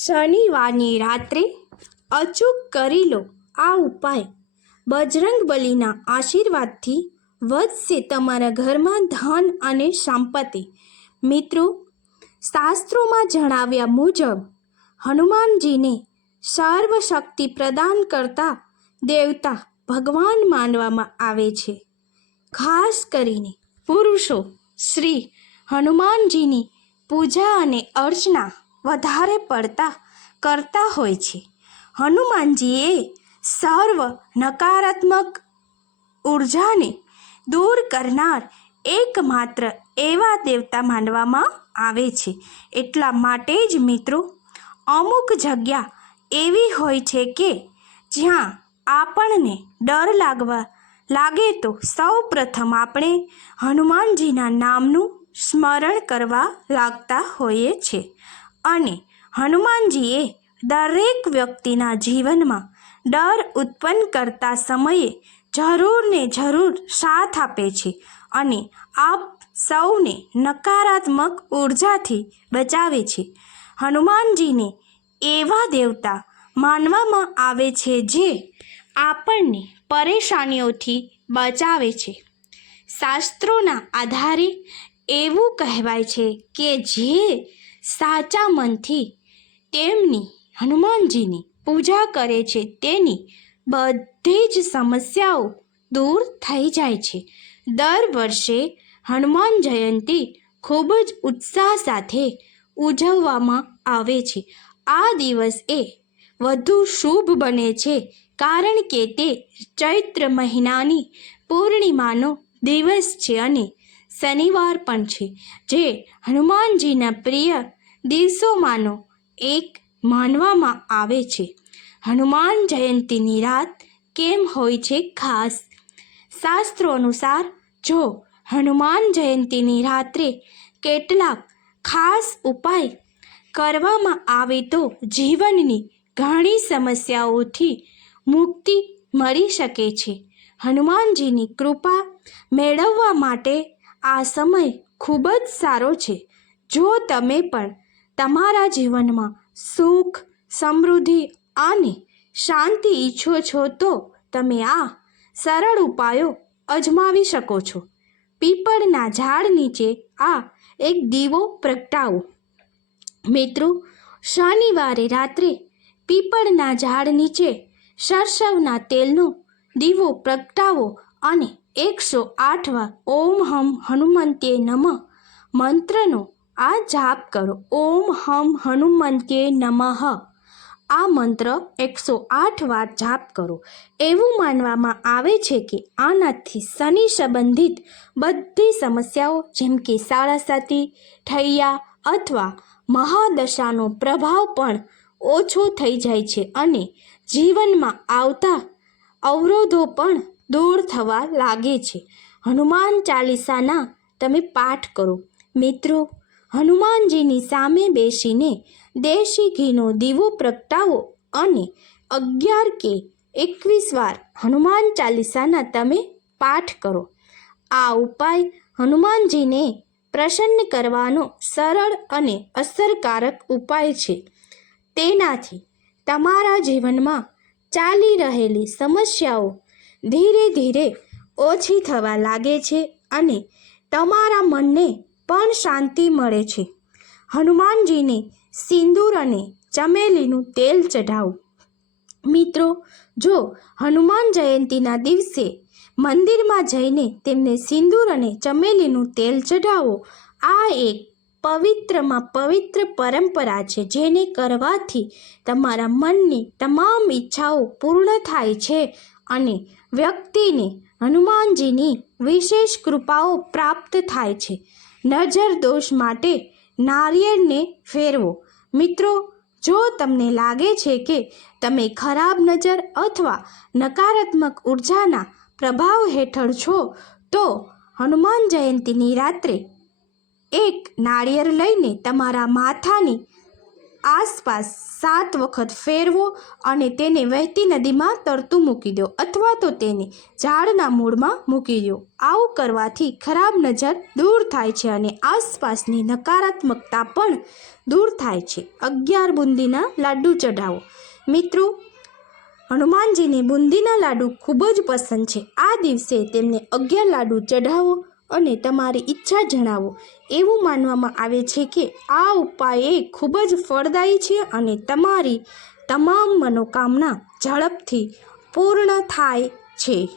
શનિવારની રાત્રે અચૂક કરી લો આ ઉપાય. બજરંગબલીના આશીર્વાદથી વધશે તમારા ઘરમાં ધન અને સંપત્તિ. મિત્રો, શાસ્ત્રોમાં જણાવ્યા મુજબ હનુમાનજીને સર્વશક્તિ પ્રદાન કરતા દેવતા ભગવાન માનવામાં આવે છે. ખાસ કરીને પુરુષો શ્રી હનુમાનજીની પૂજા અને અર્ચના વધારે પડતા કરતા હોય છે. હનુમાનજી એ સર્વ નકારાત્મક ઉર્જાને દૂર કરનાર એકમાત્ર એવા દેવતા માનવામાં આવે છે. એટલા માટે જ મિત્રો, અમુક જગ્યા એવી હોય છે કે જ્યાં આપણને ડર લાગે તો સૌ પ્રથમ આપણે હનુમાનજીના નામનું સ્મરણ કરવા લાગતા હોઈએ છીએ. અને હનુમાનજી એ દરેક વ્યક્તિના જીવનમાં ડર ઉત્પન્ન કરતા સમયે જરૂર ને જરૂર સાથ આપે છે અને આપ સૌને નકારાત્મક ઉર્જાથી બચાવે છે. હનુમાનજીને એવા દેવતા માનવામાં આવે છે જે આપણને પરેશાનીઓથી બચાવે છે. શાસ્ત્રોના આધારે એવું કહેવાય છે કે જે સાચા મનથી તેમની હનુમાનજીની પૂજા કરે છે તેની બધી જ સમસ્યાઓ દૂર થઈ જાય છે. દર વર્ષે હનુમાન જયંતિ ખૂબ જ ઉત્સાહ સાથે ઉજવવામાં આવે છે. આ દિવસ એ વધુ શુભ બને છે કારણ કે તે ચૈત્ર મહિનાની પૂર્ણિમાનો દિવસ છે અને શનિવાર પણ છે, જે હનુમાનજીના પ્રિય દિવસોમાંનો એક માનવામાં આવે છે. હનુમાન જયંતિની રાત કેમ હોય છે ખાસ? શાસ્ત્રો અનુસાર જો હનુમાન જયંતિની રાત્રે કેટલાક ખાસ ઉપાય કરવામાં આવે તો જીવનની ઘણી સમસ્યાઓથી મુક્તિ મળી શકે છે. હનુમાનજીની કૃપા મેળવવા માટે આ સમય ખૂબ જ સારો છે. જો તમે પણ તમારા જીવનમાં સુખ, સમૃદ્ધિ અને શાંતિ ઈચ્છો છો તો તમે આ સરળ ઉપાયો અજમાવી શકો છો. પીપળના ઝાડ નીચે એક દીવો પ્રગટાવો. મિત્રો, શનિવારે રાત્રે પીપળના ઝાડ નીચે સરસવના તેલનો દીવો પ્રગટાવો અને 108 વાર ઓમ હમ હનુમંતે નમઃ મંત્રનો જાપ કરો. ઓમ હમ હનુમંતે નમઃ આ મંત્ર 108 વાર જાપ કરો. એવું માનવામાં આવે છે કે આનાથી શનિ સંબંધિત બધી સમસ્યાઓ જેમ કે સાડાસાતી, ઠૈયા અથવા મહાદશાનો પ્રભાવ પણ ઓછો થઈ જાય છે અને જીવનમાં આવતા અવરોધો પણ દૂર થવા લાગે છે. હનુમાન ચાલીસાના તમે પાઠ કરો. મિત્રો, હનુમાનજીની સામે બેસીને દેશી ઘીનો દીવો પ્રગટાવો અને 11 કે 21 વાર હનુમાન ચાલીસાના તમે પાઠ કરો. આ ઉપાય હનુમાનજીને પ્રસન્ન કરવાનો સરળ અને અસરકારક ઉપાય છે. તેનાથી તમારા જીવનમાં ચાલી રહેલી સમસ્યાઓ ધીરે ધીરે ઓછી થવા લાગે છે અને તમારા મનને પણ શાંતિ મળે છે. હનુમાનજીને સિંદૂર અને ચમેલીનું તેલ ચઢાવો. મિત્રો, જો હનુમાન જયંતિના દિવસે મંદિરમાં જઈને તેમને સિંદૂર અને ચમેલીનું તેલ ચઢાવો. આ એક પવિત્રમાં પવિત્ર પરંપરા છે જેને કરવાથી તમારા મનની તમામ ઈચ્છાઓ પૂર્ણ થાય છે અને વ્યક્તિને હનુમાનજીની વિશેષ કૃપાઓ પ્રાપ્ત થાય છે. નજર દોષ માટે નારિયેળને ફેરવો. મિત્રો, જો તમને લાગે છે કે તમે ખરાબ નજર અથવા નકારાત્મક ઉર્જાના પ્રભાવ હેઠળ છો તો હનુમાન જયંતિની રાત્રે એક નાળિયેર લઈને તમારા માથાની આસપાસ 7 વખત ફેરવો અને તેને વહેતી નદીમાં તરતું મૂકી દો અથવા તો તેને ઝાડના મૂળમાં મૂકી દો. આવું કરવાથી ખરાબ નજર દૂર થાય છે અને આસપાસની નકારાત્મકતા પણ દૂર થાય છે. 11 બુંદીના લાડુ ચઢાવો. મિત્રો, હનુમાનજીને બુંદીના લાડુ ખૂબ જ પસંદ છે. આ દિવસે તેમને 11 લાડુ ચઢાવો અને તમારી ઈચ્છા જણાવો. એવું માનવામાં આવે છે કે આ ઉપાય ખૂબ જ ફળદાયી છે અને તમારી તમામ મનોકામના ઝડપથી પૂર્ણ થાય છે.